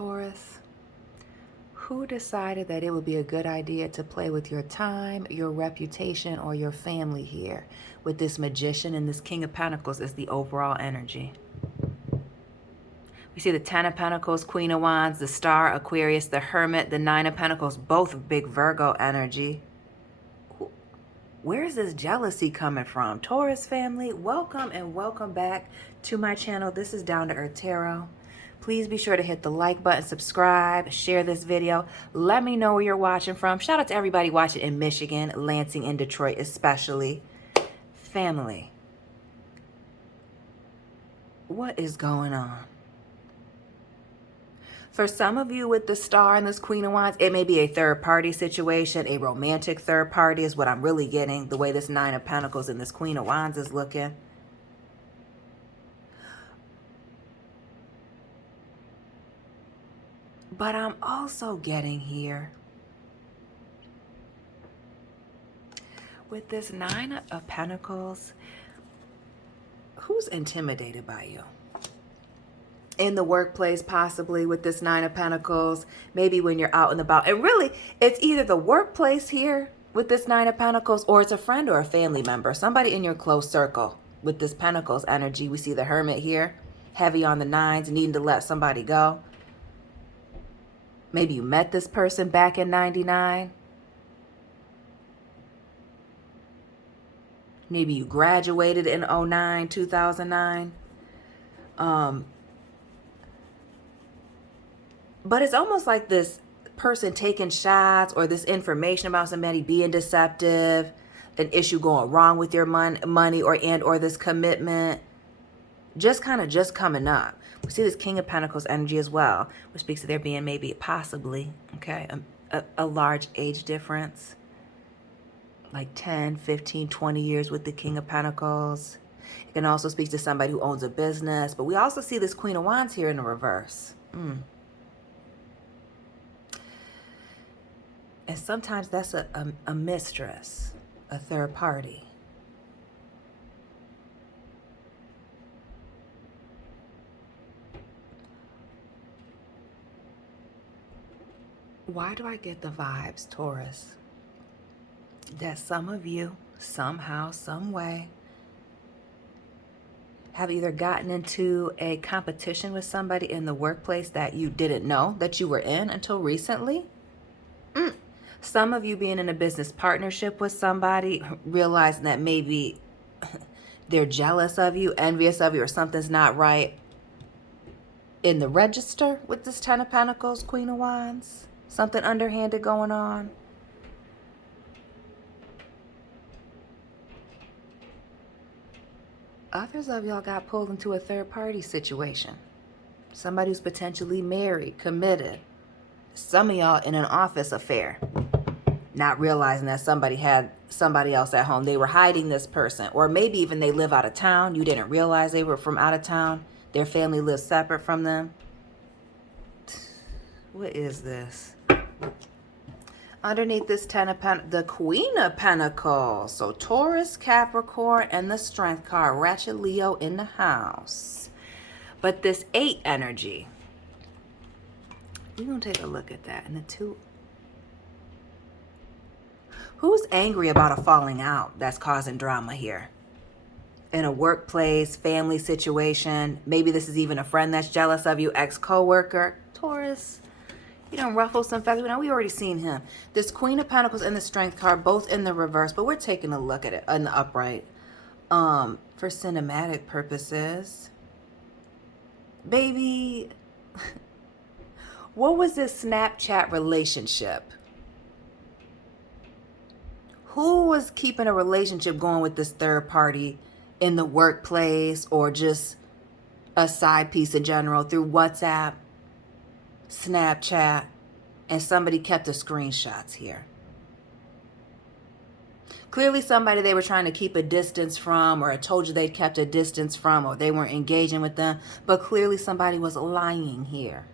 Taurus, who decided that it would be a good idea to play with your time, your reputation, or your family here? With this Magician and this King of Pentacles is the overall energy. We see the Ten of Pentacles, Queen of Wands, the Star, Aquarius, the Hermit, the Nine of Pentacles, both big Virgo energy. Where is this jealousy coming from? Taurus family, welcome and welcome back to my channel. This is Down to Earth Tarot. Please be sure to hit the like button, subscribe, share this video. Let me know where you're watching from. Shout out to everybody watching in Michigan, Lansing, and Detroit especially. Family, what is going on? For some of you with the Star and this Queen of Wands, it may be a third party situation. A romantic third party is what I'm really getting. The way this Nine of Pentacles and this Queen of Wands is looking. But I'm also getting here with this Nine of Pentacles, who's intimidated by you? In the workplace, possibly with this Nine of Pentacles, maybe when you're out and about. And really, it's either the workplace here with this Nine of Pentacles, or it's a friend or a family member, somebody in your close circle with this Pentacles energy. We see the Hermit here, heavy on the nines, needing to let somebody go. Maybe you met this person back in 99. Maybe you graduated in 09, 2009. But it's almost like this person taking shots, or this information about somebody being deceptive, an issue going wrong with your money or this commitment, just coming up. We see this King of Pentacles energy as well, which speaks to there being maybe possibly, okay, a large age difference, like 10, 15, 20 years with the King of Pentacles. It can also speak to somebody who owns a business, but we also see this Queen of Wands here in the reverse. And sometimes that's a mistress, a third party. Why do I get the vibes, Taurus, that some of you, somehow, some way, have either gotten into a competition with somebody in the workplace that you didn't know that you were in until recently? Some of you being in a business partnership with somebody, realizing that maybe they're jealous of you, envious of you, or something's not right in the register with this Ten of Pentacles, Queen of Wands. Something underhanded going on. Others of y'all got pulled into a third party situation. Somebody who's potentially married, committed. Some of y'all in an office affair, not realizing that somebody had somebody else at home. They were hiding this person, or maybe even they live out of town. You didn't realize they were from out of town. Their family lives separate from them. What is this? Underneath this the Queen of Pentacles. So Taurus, Capricorn, and the Strength card. Ratchet Leo in the house. But this 8 energy, we're going to take a look at that. And the 2. Who's angry about a falling out that's causing drama here? In a workplace, family situation. Maybe this is even a friend that's jealous of you, ex-coworker. Taurus, you don't ruffle some feathers. Now, we already seen him. This Queen of Pentacles and the Strength card, both in the reverse, but we're taking a look at it in the upright. For cinematic purposes. Baby, what was this Snapchat relationship? Who was keeping a relationship going with this third party in the workplace, or just a side piece in general through WhatsApp, Snapchat, and somebody kept the screenshots here? Clearly somebody they were trying to keep a distance from, or I told you they kept a distance from, or they weren't engaging with them, but clearly somebody was lying here.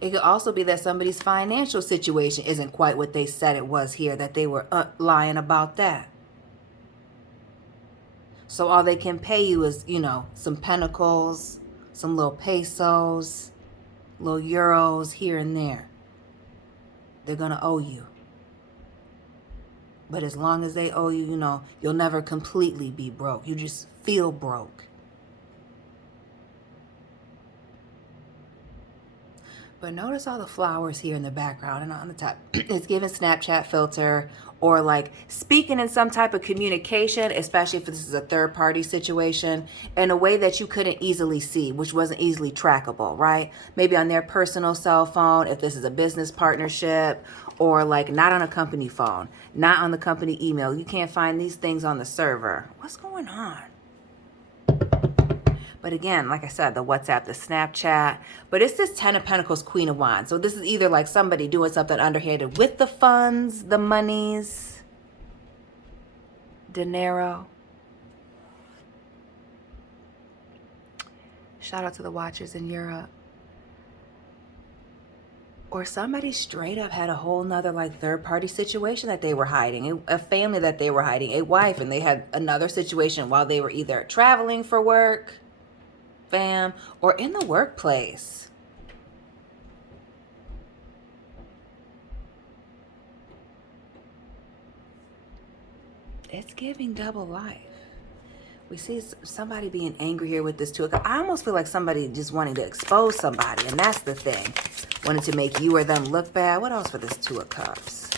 It could also be that somebody's financial situation isn't quite what they said it was here, that they were lying about that. So all they can pay you is, you know, some pentacles, some little pesos, little euros here and there. They're going to owe you. But as long as they owe you, you know, you'll never completely be broke. You just feel broke. But notice all the flowers here in the background and on the top. It's giving Snapchat filter, or like speaking in some type of communication, especially if this is a third party situation, in a way that you couldn't easily see, which wasn't easily trackable, right? Maybe on their personal cell phone, if this is a business partnership, or like not on a company phone, not on the company email. You can't find these things on the server. What's going on? But again, like I said, the WhatsApp, the Snapchat, but it's this 10 of Pentacles, Queen of Wands. So this is either like somebody doing something underhanded with the funds, the monies, dinero. Shout out to the watchers in Europe. Or somebody straight up had a whole nother like third party situation that they were hiding, a family that they were hiding, a wife, and they had another situation while they were either traveling for work, fam, or in the workplace. It's giving double life. We see somebody being angry here with this 2 of Cups. I almost feel like somebody just wanting to expose somebody, and that's the thing. Wanted to make you or them look bad. What else for this 2 of Cups?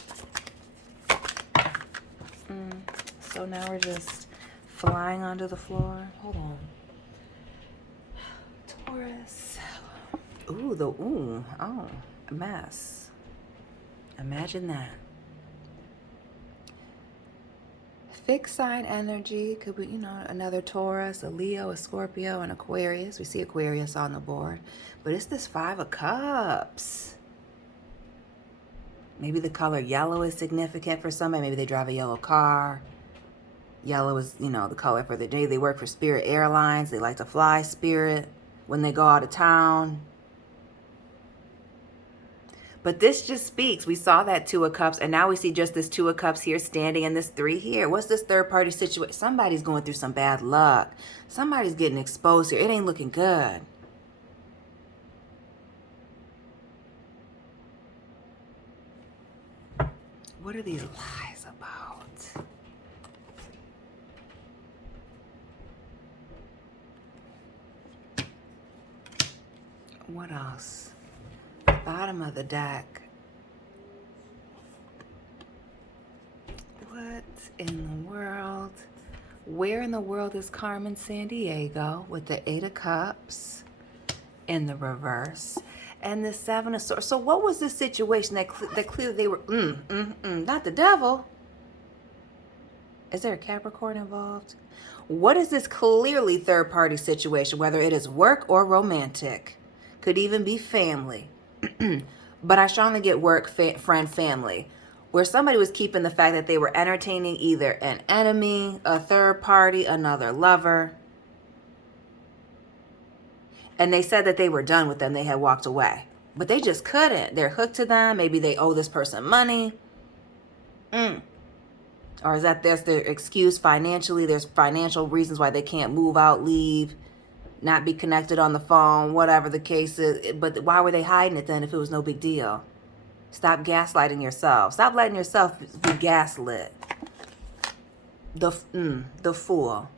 So now we're just flying onto the floor. Hold on. Taurus. Ooh, oh, a mess. Imagine that. Fixed sign energy could be, you know, another Taurus, a Leo, a Scorpio, and Aquarius. We see Aquarius on the board, but it's this 5 of Cups. Maybe the color yellow is significant for somebody. Maybe they drive a yellow car. Yellow is, you know, the color for the day. They work for Spirit Airlines. They like to fly Spirit when they go out of town. But this just speaks. We saw that 2 of Cups, and now we see just this 2 of Cups here standing and this 3 here. What's this third party situation? Somebody's going through some bad luck. Somebody's getting exposed here. It ain't looking good. What are these lies about? What else? Bottom of the deck. What in the world? Where in the world is Carmen Sandiego with the 8 of Cups in the reverse and the 7 of Swords? So what was this situation that clearly they were not the devil? Is there a Capricorn involved? What is this clearly third party situation, whether it is work or romantic? Could even be family. But I strongly get work, friend, family, where somebody was keeping the fact that they were entertaining either an enemy, a third party, another lover. And they said that they were done with them. They had walked away. But they just couldn't. They're hooked to them. Maybe they owe this person money. Or is that their excuse financially? There's financial reasons why they can't move out, leave, not be connected on the phone, whatever the case is. But why were they hiding it then if it was no big deal? Stop gaslighting yourself. Stop letting yourself be gaslit. The Fool.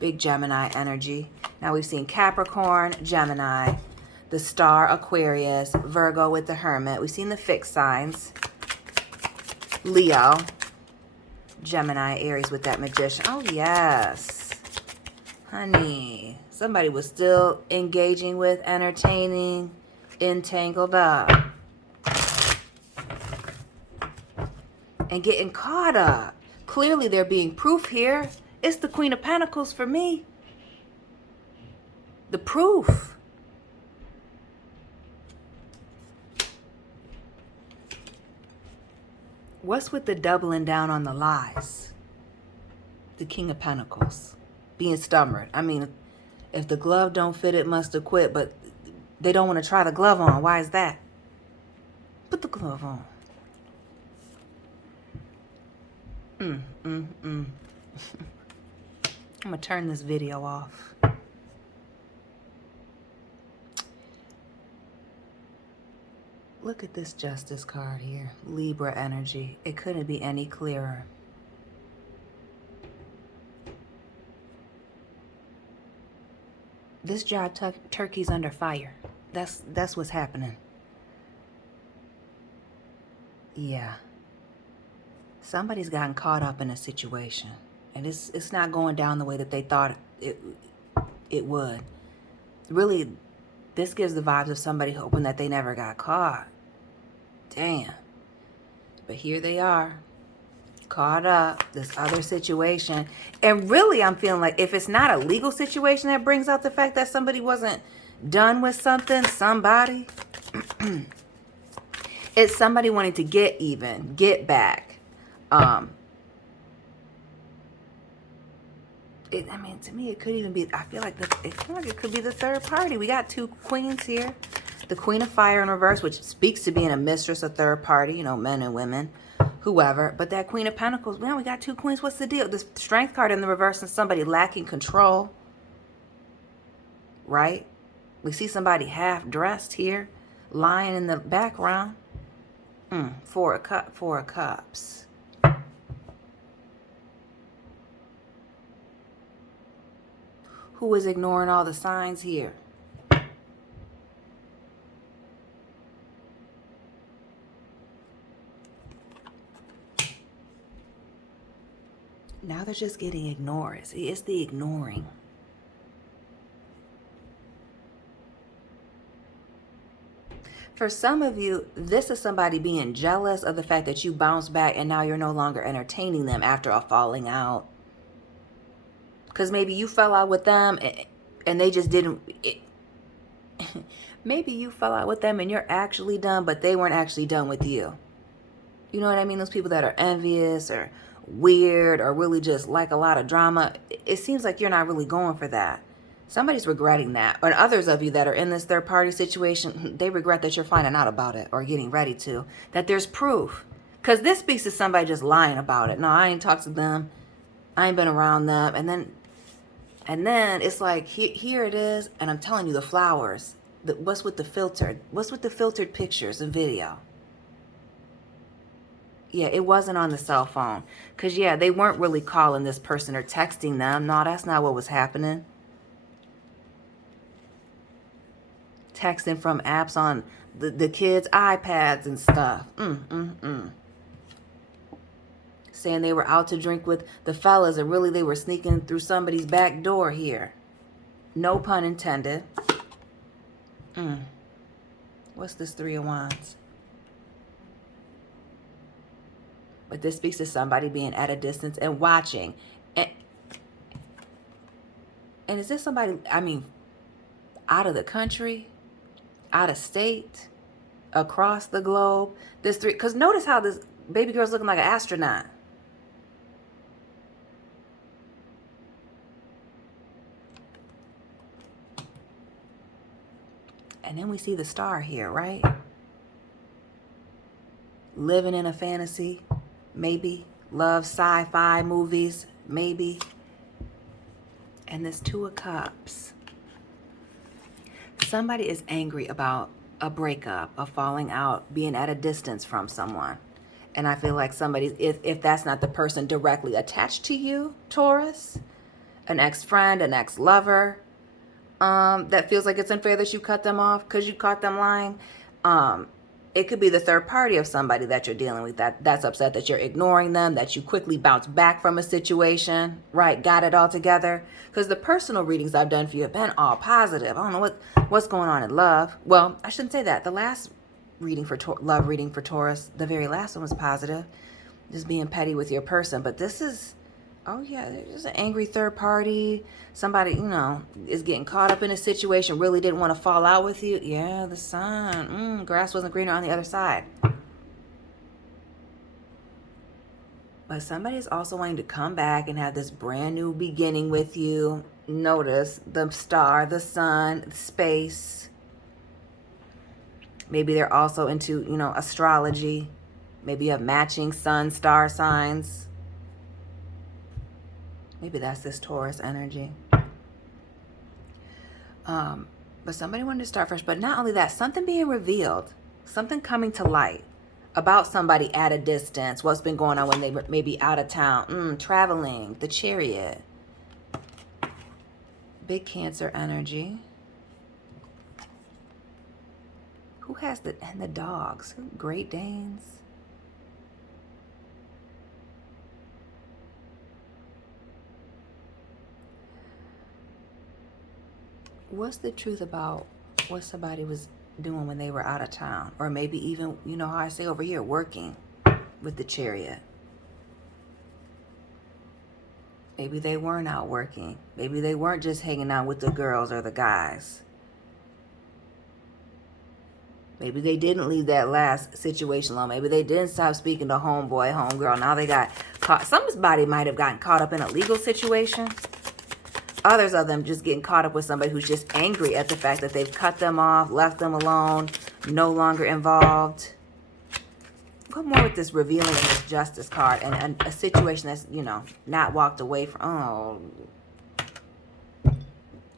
Big Gemini energy. Now we've seen Capricorn, Gemini, the Star, Aquarius, Virgo with the Hermit. We've seen the fixed signs. Leo, Gemini, Aries with that Magician. Oh, yes. Honey, somebody was still engaging with, entertaining, entangled up, and getting caught up. Clearly, there being proof here. It's the Queen of Pentacles for me. The proof. What's with the doubling down on the lies? The King of Pentacles. Being stubborn. I mean, if the glove don't fit, it must have quit. But they don't want to try the glove on. Why is that? Put the glove on. I'm going to turn this video off. Look at this Justice card here. Libra energy. It couldn't be any clearer. This job turkey's under fire. That's what's happening. Yeah. Somebody's gotten caught up in a situation. And it's not going down the way that they thought it would. Really, this gives the vibes of somebody hoping that they never got caught. Damn. But here they are. Caught up. This other situation. And really, I'm feeling like if it's not a legal situation that brings out the fact that somebody wasn't done with something, somebody. It's somebody wanting to get even, get back. I mean, to me, it could even be, I feel like it could be the third party. We got two queens here. The Queen of Fire in reverse, which speaks to being a mistress, a third party, you know, men and women, whoever. But that Queen of Pentacles, man, we got two queens. What's the deal? The Strength card in the reverse is somebody lacking control, right? We see somebody half dressed here, lying in the background. Four of Cups. Who is ignoring all the signs here? Now they're just getting ignored. See, it's the ignoring. For some of you, this is somebody being jealous of the fact that you bounced back and now you're no longer entertaining them after a falling out. Because maybe you fell out with them and they just didn't. Maybe you fell out with them and you're actually done, but they weren't actually done with you. You know what I mean? Those people that are envious or weird or really just like a lot of drama. It seems like you're not really going for that. Somebody's regretting that. Or others of you that are in this third party situation, they regret that you're finding out about it or getting ready to. That there's proof. Because this speaks to somebody just lying about it. No, I ain't talked to them. I ain't been around them. And then it's like, here it is. And I'm telling you, the flowers. What's with the filtered? What's with the filtered pictures and video? Yeah, it wasn't on the cell phone. Because, yeah, they weren't really calling this person or texting them. No, that's not what was happening. Texting from apps on the kids' iPads and stuff. Saying they were out to drink with the fellas and really they were sneaking through somebody's back door here. No pun intended. What's this Three of Wands? But this speaks to somebody being at a distance and watching. And is this somebody, I mean, out of the country? Out of state, across the globe, because notice how this baby girl's looking like an astronaut. And then we see the star here, right? Living in a fantasy, maybe. Love sci-fi movies, maybe. And this Two of Cups. Somebody is angry about a breakup, a falling out, being at a distance from someone. And I feel like somebody, if that's not the person directly attached to you, Taurus, an ex-friend, an ex-lover, that feels like it's unfair that you cut them off because you caught them lying. It could be the third party of somebody that you're dealing with that's upset that you're ignoring them, that you quickly bounce back from a situation, right? Got it all together. Because the personal readings I've done for you have been all positive. I don't know what's going on in love. Well, I shouldn't say that. The last reading for love reading for Taurus, the very last one was positive. Just being petty with your person. But this is, oh yeah, there's an angry third party. Somebody, you know, is getting caught up in a situation, really didn't want to fall out with you. Yeah, the sun. Grass wasn't greener on the other side. But somebody's also wanting to come back and have this brand new beginning with you. Notice the star, the sun, space. Maybe they're also into, you know, astrology. Maybe you have matching sun, star signs. Maybe that's this Taurus energy. But somebody wanted to start first. But not only that, something being revealed, something coming to light about somebody at a distance, what's been going on when they may be out of town, traveling, the Chariot. Big Cancer energy. Who has and the dogs? Great Danes. What's the truth about what somebody was doing when they were out of town? Or maybe even, you know how I say over here, working with the Chariot. Maybe they weren't out working. Maybe they weren't just hanging out with the girls or the guys. Maybe they didn't leave that last situation alone. Maybe they didn't stop speaking to homeboy, homegirl. Now they got caught. Somebody might have gotten caught up in a legal situation. Others of them just getting caught up with somebody who's just angry at the fact that they've cut them off, left them alone, no longer involved. Go more with this revealing of this Justice card and a situation that's, you know, not walked away from. Oh,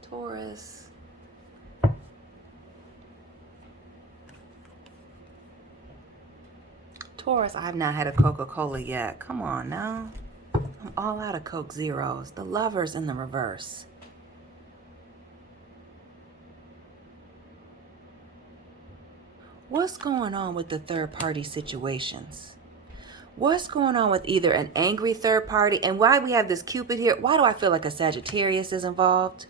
Taurus. Taurus, I've not had a Coca-Cola yet. Come on now. I'm all out of Coke Zeros. The Lovers in the reverse. What's going on with the third-party situations? What's going on with either an angry third party? And why we have this Cupid here? Why do I feel like a Sagittarius is involved?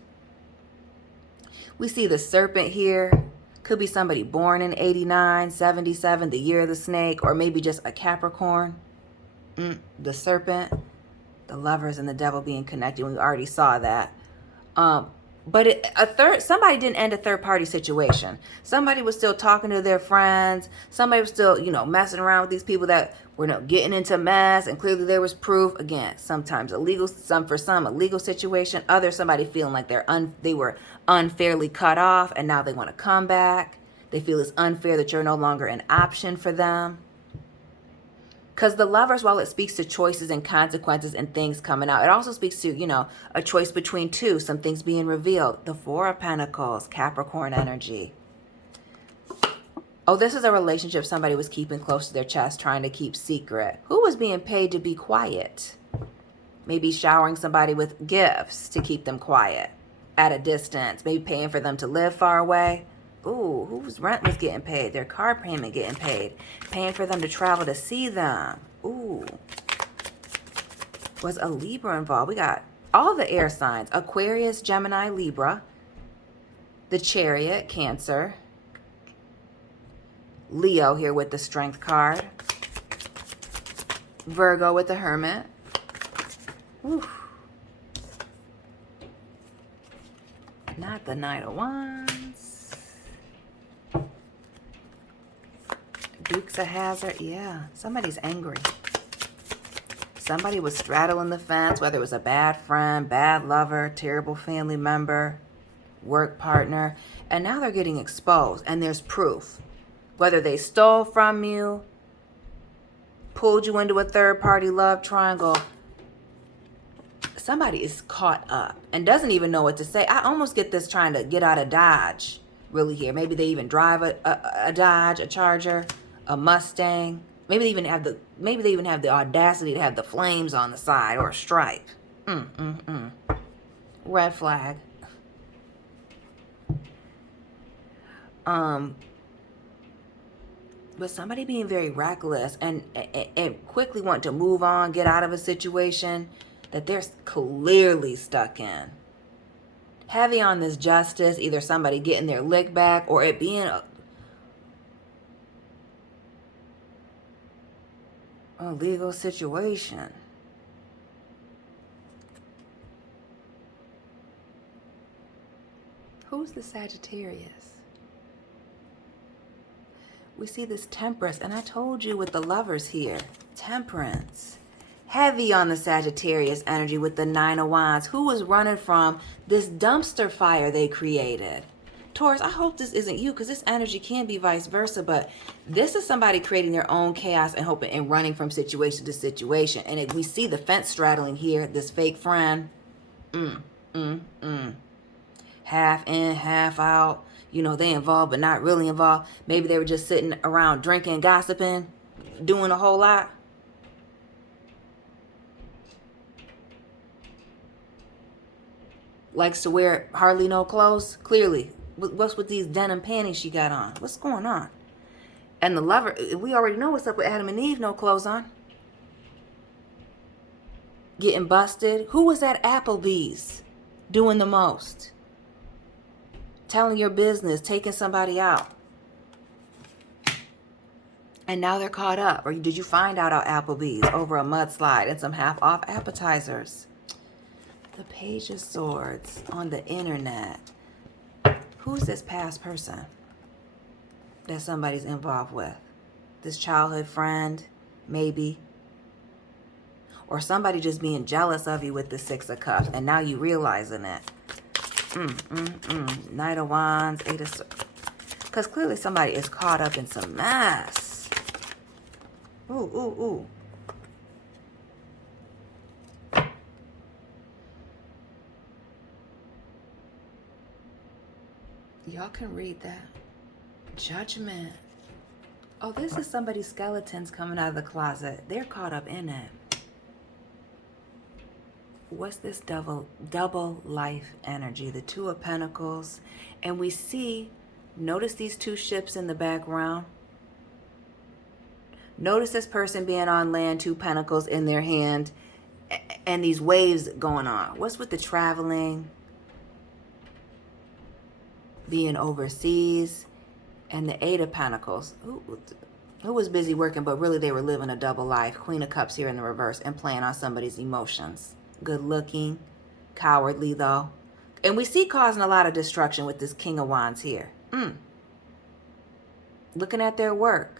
We see the Serpent here. Could be somebody born in 89, 77, the year of the snake, or maybe just a Capricorn. The Serpent, the Lovers, and the Devil being connected. We already saw that. But somebody didn't end a third-party situation. Somebody was still talking to their friends. Somebody was still, you know, messing around with these people that were getting into mess, and clearly there was proof. Again, sometimes illegal, for some a legal situation. Others, somebody feeling like they were unfairly cut off, and now they want to come back. They feel it's unfair that you're no longer an option for them. Because the Lovers, while it speaks to choices and consequences and things coming out, it also speaks to, you know, a choice between two, some things being revealed. The Four of Pentacles, Capricorn energy. Oh, this is a relationship somebody was keeping close to their chest, trying to keep secret. Who was being paid to be quiet? Maybe showering somebody with gifts to keep them quiet at a distance. Maybe paying for them to live far away. Ooh, whose rent was getting paid? Their car payment getting paid. Paying for them to travel to see them. Ooh. Was a Libra involved? We got all the air signs. Aquarius, Gemini, Libra. The Chariot, Cancer. Leo here with the Strength card. Virgo with the Hermit. Ooh. Not the Knight of Wands. Dukes of Hazard. Yeah, somebody's angry. Somebody was straddling the fence, whether it was a bad friend, bad lover, terrible family member, work partner, and now they're getting exposed, and there's proof. Whether they stole from you, pulled you into a third-party love triangle, somebody is caught up and doesn't even know what to say. I almost get this trying to get out of Dodge, really here. Maybe they even drive a Dodge, a Charger, a Mustang. Maybe they even have the audacity to have the flames on the side or a stripe. Red flag. But somebody being very reckless and quickly want to move on, get out of a situation that they're clearly stuck in. Heavy on this justice, either somebody getting their lick back or it being a legal situation. Who's the Sagittarius? We see this Temperance, and I told you with the Lovers here, Temperance. Heavy on the Sagittarius energy with the Nine of Wands. Who was running from this dumpster fire they created? Taurus, I hope this isn't you, because this energy can be vice versa, but this is somebody creating their own chaos and hoping and running from situation to situation. And we see the fence straddling here, this fake friend. Half in, half out. You know, they involved, but not really involved. Maybe they were just sitting around drinking, gossiping, doing a whole lot. Likes to wear hardly no clothes, clearly. What's with these denim panties she got on? What's going on? And the lover, we already know what's up with Adam and Eve, no clothes on. Getting busted. Who was at Applebee's doing the most? Telling your business, taking somebody out. And now they're caught up. Or did you find out at Applebee's over a mudslide and some half-off appetizers? The Page of Swords on the internet. Who's this past person that somebody's involved with? This childhood friend, maybe. Or somebody just being jealous of you with the Six of Cups, and now you realizing it. Knight of Wands, Eight of Swords. Because clearly somebody is caught up in some mess. Ooh. Y'all can read that. Judgment. Oh, this is somebody's skeletons coming out of the closet. They're caught up in it. What's this double life energy? The Two of Pentacles. And we see, notice these two ships in the background. Notice this person being on land, two pentacles in their hand, and these waves going on. What's with the traveling? Being overseas, and the Eight of Pentacles. Who was busy working, but really they were living a double life. Queen of Cups here in the reverse, and playing on somebody's emotions. Good looking, cowardly though. And we see causing a lot of destruction with this King of Wands here. Looking at their work.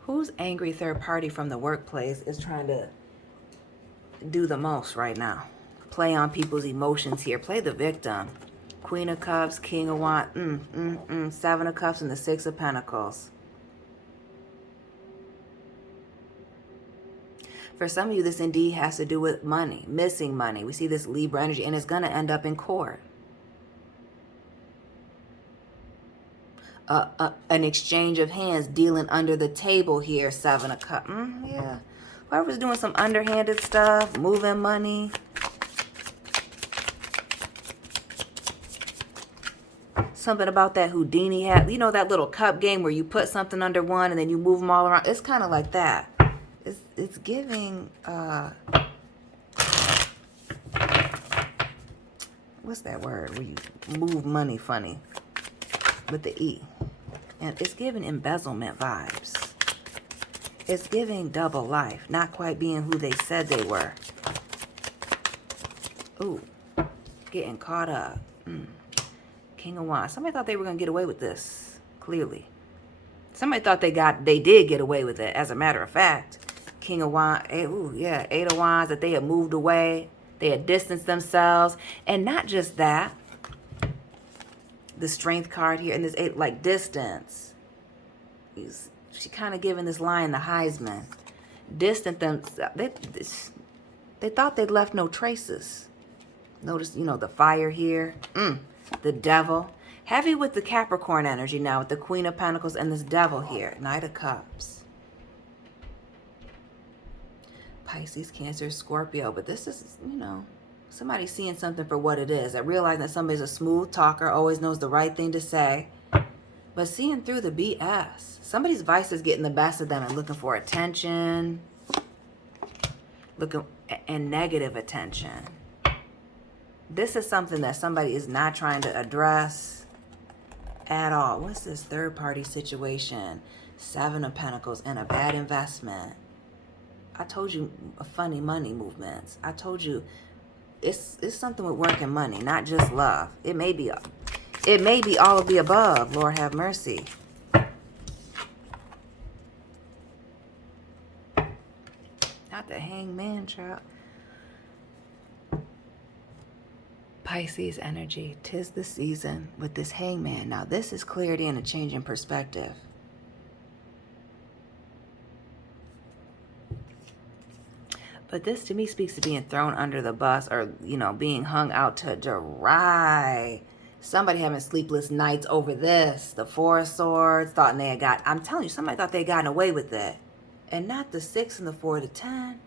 Whose angry third party from the workplace is trying to do the most right now? Play on people's emotions here. Play the victim. Queen of Cups, King of Wands, Seven of Cups, and the Six of Pentacles. For some of you, this indeed has to do with money, missing money. We see this Libra energy, and it's going to end up in court. An exchange of hands, dealing under the table here, Seven of Cups. Yeah. Whoever's doing some underhanded stuff, moving money. Something about that Houdini hat. You know that little cup game where you put something under one and then you move them all around? It's kind of like that. It's giving, what's that word? Where you move money funny with the E. And it's giving embezzlement vibes. It's giving double life. Not quite being who they said they were. Ooh. Getting caught up. King of Wands. Somebody thought they were going to get away with this. Clearly. Somebody thought they did get away with it. As a matter of fact. King of Wands. Eight of Wands. That they had moved away. They had distanced themselves. And not just that. The Strength card here. And this eight, like distance. She kind of giving this lion the Heisman. Distant them. They thought they'd left no traces. Notice, the fire here. The Devil. Heavy with the Capricorn energy now. With the Queen of Pentacles and this Devil here. Knight of Cups. Pisces, Cancer, Scorpio. But this is, somebody seeing something for what it is. I realize that somebody's a smooth talker. Always knows the right thing to say. But seeing through the BS. Somebody's vice is getting the best of them and looking for attention. And negative attention. This is something that somebody is not trying to address at all. What's this third party situation? Seven of Pentacles and a bad investment. I told you funny money movements. I told you it's something with work and money, not just love. It may be all of the above. Lord have mercy. the Hangman, child. Pisces energy. 'Tis the season with this Hangman. Now, this is clarity and a change in perspective. But this, to me, speaks to being thrown under the bus or, you know, being hung out to dry. Somebody having sleepless nights over this. The Four of Swords, thought they had got... I'm telling you, somebody thought they had gotten away with it. And not the 6 and the 4 to 10.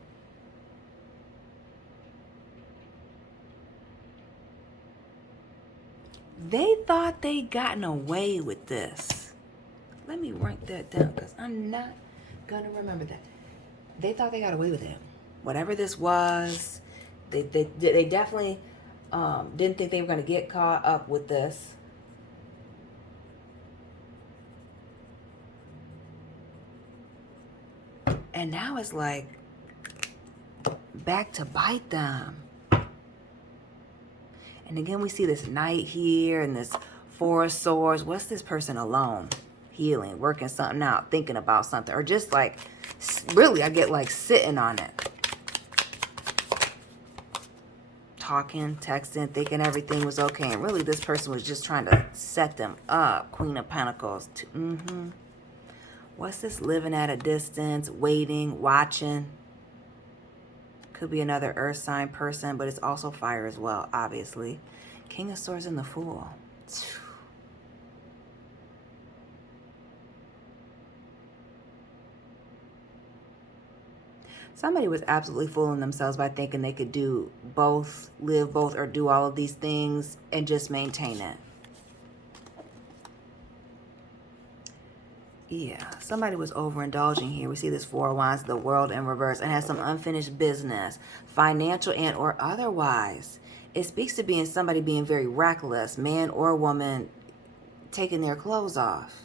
They thought they'd gotten away with this. Let me write that down because I'm not going to remember that. They thought they got away with it. Whatever this was, they definitely didn't think they were going to get caught up with this. And now it's like back to bite them. And again, we see this Knight here and this Four of Swords. What's this person alone? Healing, working something out, thinking about something. Or just like, really, I get like sitting on it. Talking, texting, thinking everything was okay. And really, this person was just trying to set them up. Queen of Pentacles. What's this? Living at a distance, waiting, watching. Could be another earth sign person, but it's also fire as well, obviously. King of Swords and the Fool. Somebody was absolutely fooling themselves by thinking they could do both, live both, or do all of these things and just maintain it. Yeah, somebody was overindulging here. We see this Four of Wands, the World in reverse, and has some unfinished business, financial and or otherwise. It speaks to being somebody being very reckless, man or woman, taking their clothes off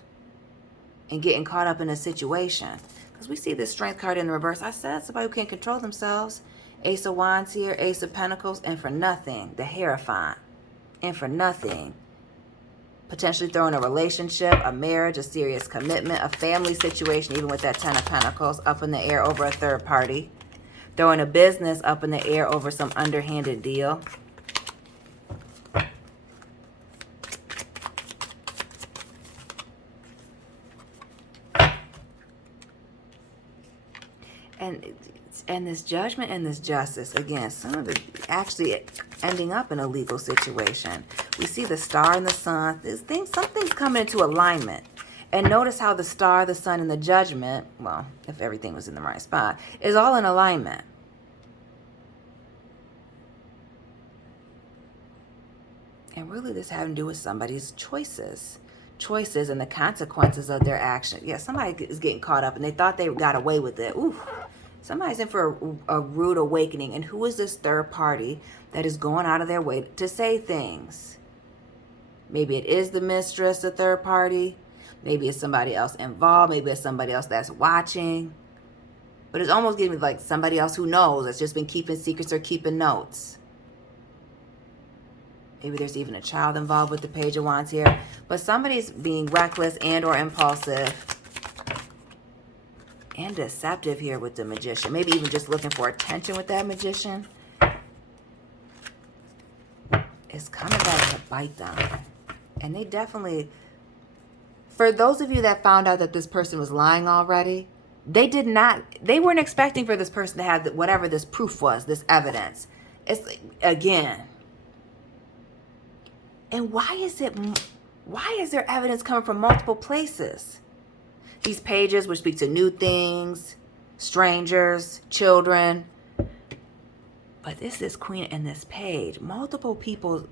and getting caught up in a situation. Because we see this Strength card in the reverse. I said somebody who can't control themselves. Ace of Wands here, Ace of Pentacles, and for nothing, the Hierophant. And for nothing. Potentially throwing a relationship, a marriage, a serious commitment, a family situation, even with that Ten of Pentacles, up in the air over a third party. Throwing a business up in the air over some underhanded deal. And this Judgment and this Justice, again, some of it actually ending up in a legal situation. We see the Star and the Sun. Something's coming into alignment. And notice how the Star, the Sun, and the Judgment, well, if everything was in the right spot, is all in alignment. And really this having to do with somebody's choices. Choices and the consequences of their action. Yeah, somebody is getting caught up and they thought they got away with it. Ooh. Somebody's in for a rude awakening. And who is this third party that is going out of their way to say things? Maybe it is the mistress, the third party. Maybe it's somebody else involved. Maybe it's somebody else that's watching. But it's almost giving me like somebody else who knows, that's just been keeping secrets or keeping notes. Maybe there's even a child involved with the Page of Wands here. But somebody's being reckless and or impulsive. And deceptive here with the Magician. Maybe even just looking for attention with that Magician. It's coming back to bite them. And they definitely... For those of you that found out that this person was lying already, they weren't expecting for this person to have whatever this proof was, this evidence. It's, again... And why is there evidence coming from multiple places? These pages which speak to new things, strangers, children. But this is Queen and this page. Multiple people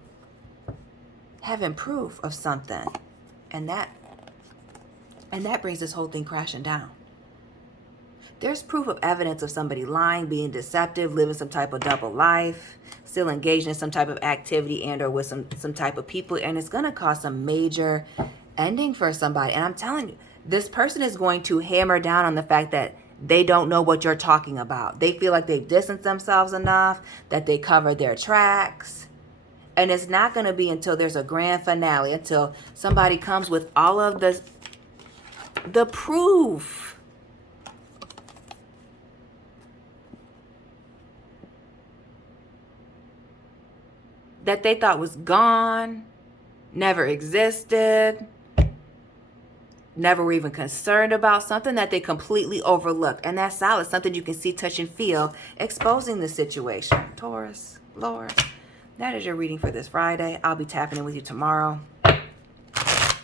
having proof of something. And that brings this whole thing crashing down. There's proof of evidence of somebody lying, being deceptive, living some type of double life, still engaged in some type of activity and or with some type of people. And it's going to cause some major ending for somebody. And I'm telling you, this person is going to hammer down on the fact that they don't know what you're talking about. They feel like they've distanced themselves enough, that they covered their tracks. And it's not going to be until there's a grand finale, until somebody comes with all of the proof. that they thought was gone, never existed, never were even concerned about, something that they completely overlooked. And that's solid, something you can see, touch, and feel, exposing the situation. Taurus, Lord, that is your reading for this Friday. I'll be tapping in with you tomorrow.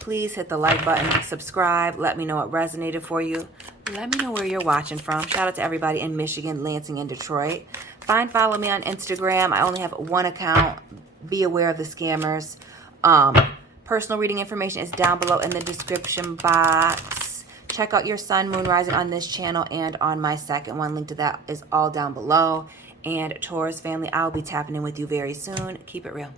Please hit the like button, subscribe, let me know what resonated for you. Let me know where you're watching from. Shout out to everybody in Michigan, Lansing, and Detroit. Follow me on Instagram. I only have one account. Be aware of the scammers. Personal reading information is down below in the description box. Check out your sun, moon, rising on this channel and on my second one. Link to that is all down below. And Taurus family, I'll be tapping in with you very soon. Keep it real.